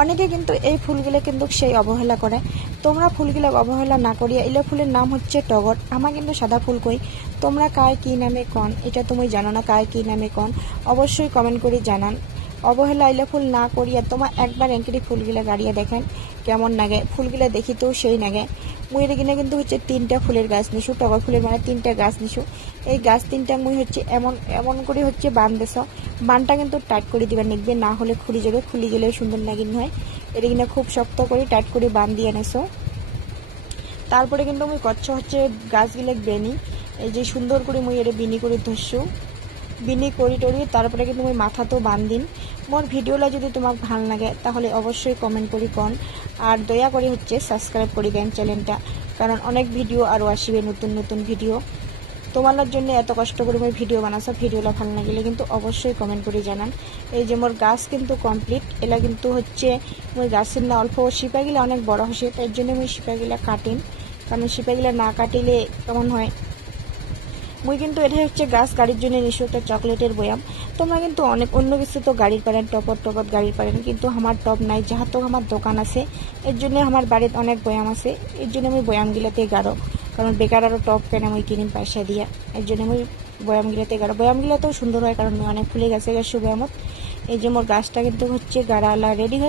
অনেকে কিন্তু এই ফুলগুলো কিন্তু সেই অবহেলা করে। তোমরা ফুলগুলো অবহেলা না করিয়া, এলে ফুলের নাম হচ্ছে টগর। আমার কিন্তু সাদা ফুল কই, তোমরা কায় কি নামে কন এটা তুমি জানো না, কায় কি নামে কন অবশ্যই কমেন্ট করে জানান। অবহেলা এলে ফুল না করিয়া তোমার একবার এঁকড়ি ফুলগুলা গাড়িয়া দেখেন কেমন লাগে। ফুলগুলা দেখিতেও সেই লাগে। মুই এখানে কিন্তু হচ্ছে 3টা ফুলের গাছ নিছু, টগর ফুলের মানে 3টা গাছ নিছু। এই গাছ 3টা মুই হচ্ছে এমন এমন করে হচ্ছে বান দেছ। বানটা কিন্তু টাইট করে দিবার নিকবে, না হলে খুলি যাবে, খুলি গেলে সুন্দর লাগিন হয়। এটা কিনা খুব শক্ত করে টাইট করে বান দিয়ে নেছো। তারপরে কিন্তু মুই করছো হচ্ছে গাছগুলো বেনি, এই যে সুন্দর করে মুই এটা বিনি করে ধরছু। বিনি করি টরি তারপরে কিন্তু মুই মাথাতেও বান দিন। মোর ভিডিওটা যদি তোমাক ভাল লাগে তাহলে অবশ্যই কমেন্ট করি কন, আর দয়া করে হচ্ছে সাবস্ক্রাইব করে দেন চ্যানেলটা, কারণ অনেক ভিডিও আরও আসবে, নতুন নতুন ভিডিও। তোমার জন্য এত কষ্ট করে মই ভিডিও বানাচ্ছ। ভিডিওটা ভালো লাগলে কিন্তু অবশ্যই কমেন্ট করে জানান। এই যে মোর গাছ কিন্তু কমপ্লিট। এলা কিন্তু হচ্ছে মই গাছের না অল্প শিপাগুলা অনেক বড় হসে, তার জন্য মই শিপাগুলা কাটিন, কারণ শিপাগুলা না কাটিলে কেমন হয়। মুই কিন্তু এটা হচ্ছে গাছ গাড়ির জন্য নিশ্চয় একটা চকলেটের বয়াম। তোমরা কিন্তু অনেক অন্য কিছু তো গাড়ির পারেন, টপত টপত গাড়ির পারেন, কিন্তু আমার টপ নাই, যাহা তো আমার দোকান আছে। এর জন্য আমার বাড়িতে অনেক বয়াম আছে, এর জন্য আমি বয়ামগুলাতে গাড়ো, কারণ বেকার আরও টপ কেন আমি কিনিম পয়সা দিয়া। এর জন্য আমি বয়ামগুলাতে গাড়ো। বয়ামগুলাতেও সুন্দর হয়, কারণ আমি অনেক ফুলে গেছে বয়ামত। এই যে মোর গাছটা কিন্তু হচ্ছে গাড়ালা রেডি হয়ে